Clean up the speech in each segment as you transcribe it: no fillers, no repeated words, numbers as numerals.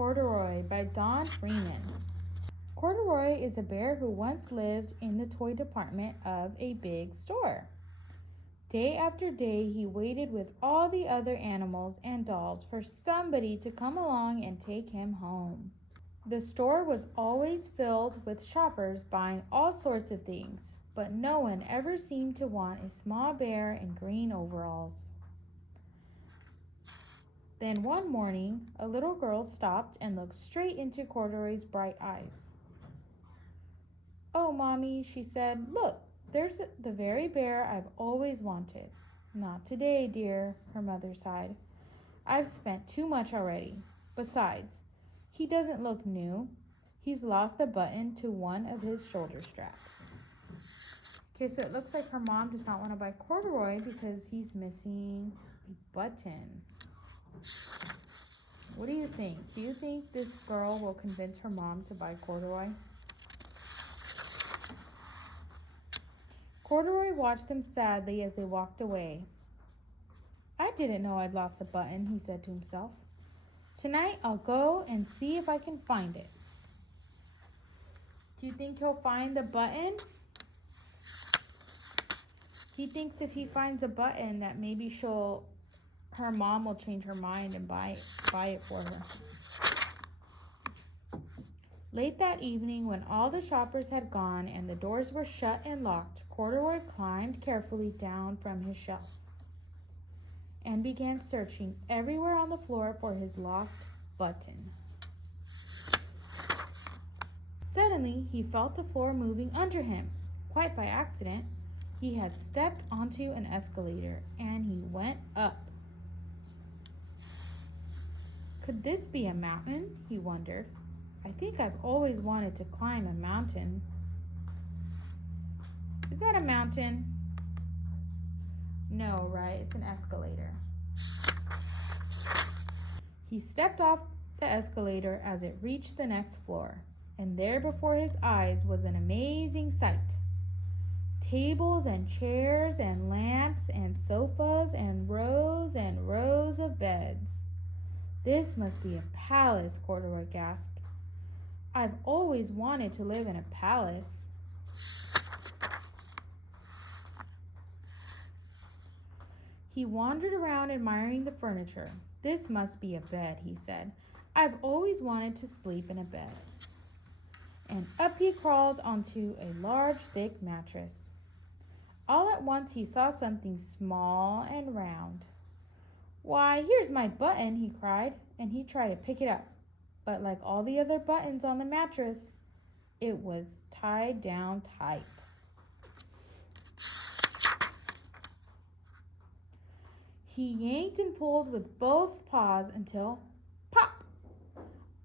Corduroy by Don Freeman. Corduroy is a bear who once lived in the toy department of a big store. Day after day, he waited with all the other animals and dolls for somebody to come along and take him home. The store was always filled with shoppers buying all sorts of things, but no one ever seemed to want a small bear in green overalls. Then one morning, a little girl stopped and looked straight into Corduroy's bright eyes. "Oh, Mommy," she said, "look, there's the very bear I've always wanted." "Not today, dear," her mother sighed. "I've spent too much already. Besides, he doesn't look new. He's lost a button to one of his shoulder straps." Okay, so it looks like her mom does not want to buy Corduroy because he's missing a button. What do you think? Do you think this girl will convince her mom to buy Corduroy? Corduroy watched them sadly as they walked away. "I didn't know I'd lost a button," he said to himself. "Tonight I'll go and see if I can find it." Do you think he'll find the button? He thinks if he finds a button that maybe her mom will change her mind and buy it for her. Late that evening, when all the shoppers had gone and the doors were shut and locked, Corduroy climbed carefully down from his shelf and began searching everywhere on the floor for his lost button. Suddenly, he felt the floor moving under him. Quite by accident, he had stepped onto an escalator and he went up. Could this be a mountain? He wondered. I think I've always wanted to climb a mountain. Is that a mountain? No, right? It's an escalator. He stepped off the escalator as it reached the next floor, and there before his eyes was an amazing sight. Tables and chairs and lamps and sofas and rows of beds. "This must be a palace," Corduroy gasped. "I've always wanted to live in a palace." He wandered around admiring the furniture. "This must be a bed," he said. "I've always wanted to sleep in a bed." And up he crawled onto a large, thick mattress. All at once he saw something small and round. "Why, here's my button," he cried, and he tried to pick it up. But like all the other buttons on the mattress, it was tied down tight. He yanked and pulled with both paws until, pop!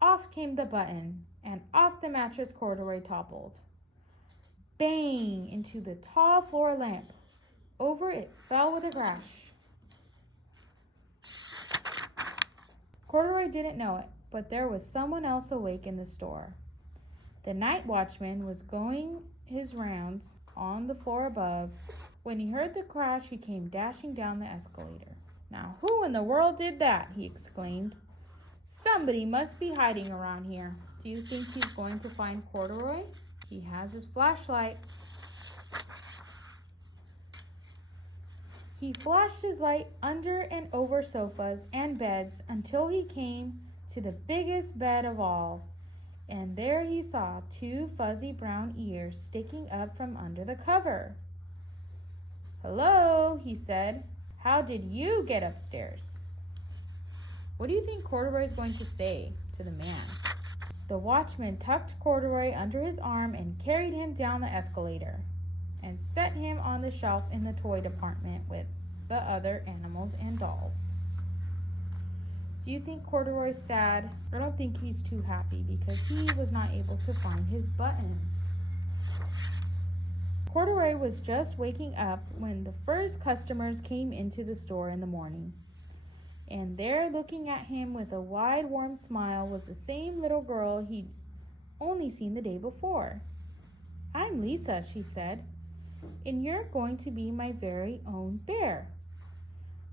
Off came the button, and off the mattress Corduroy toppled. Bang! Into the tall floor lamp. Over it fell with a crash. Corduroy didn't know it, but there was someone else awake in the store. The night watchman was going his rounds on the floor above. When he heard the crash, he came dashing down the escalator. "Now, who in the world did that?" he exclaimed. "Somebody must be hiding around here." Do you think he's going to find Corduroy? He has his flashlight. He flashed his light under and over sofas and beds until he came to the biggest bed of all, and there he saw 2 fuzzy brown ears sticking up from under the cover. "Hello," he said. "How did you get upstairs?" What do you think Corduroy is going to say to the man? The watchman tucked Corduroy under his arm and carried him down the escalator and set him on the shelf in the toy department with the other animals and dolls. Do you think Corduroy's sad? I don't think he's too happy because he was not able to find his button. Corduroy was just waking up when the first customers came into the store in the morning. And there, looking at him with a wide, warm smile, was the same little girl he'd only seen the day before. "I'm Lisa," she said, "and you're going to be my very own bear.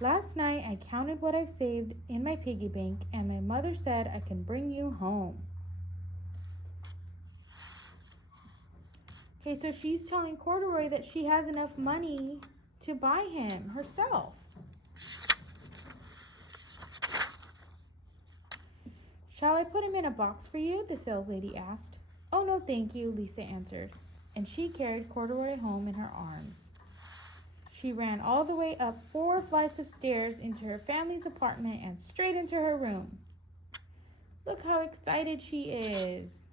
Last night I counted what I've saved in my piggy bank, and my mother said I can bring you home. Okay, so she's telling Corduroy that she has enough money to buy him herself. Shall I put him in a box for you? The saleslady asked. Oh, no, thank you, Lisa answered, and she carried Corduroy home in her arms. She ran all the way up 4 flights of stairs into her family's apartment and straight into her room. Look how excited she is.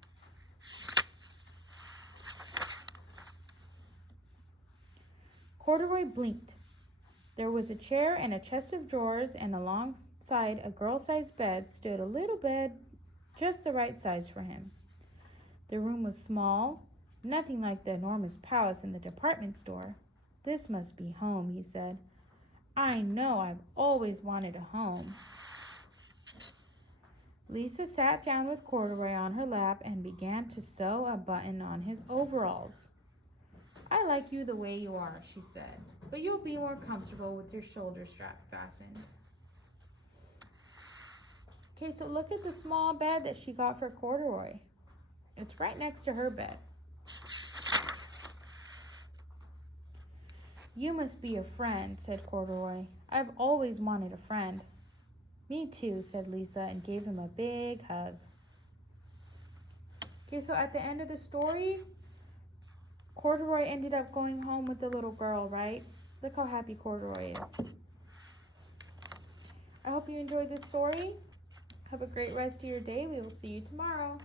Corduroy blinked. There was a chair and a chest of drawers, and alongside a girl-sized bed stood a little bed just the right size for him. The room was small, nothing like the enormous palace in the department store. This must be home, he said. I know, I've always wanted a home. Lisa sat down with Corduroy on her lap and began to sew a button on his overalls. I like you the way you are, she said, but you'll be more comfortable with your shoulder strap fastened. Okay, so look at the small bed that she got for Corduroy. It's right next to her bed. You must be a friend, said Corduroy. I've always wanted a friend. Me too, said Lisa, and gave him a big hug. Okay, so at the end of the story, Corduroy ended up going home with the little girl, right? Look how happy Corduroy is. I hope you enjoyed this story. Have a great rest of your day. We will see you tomorrow.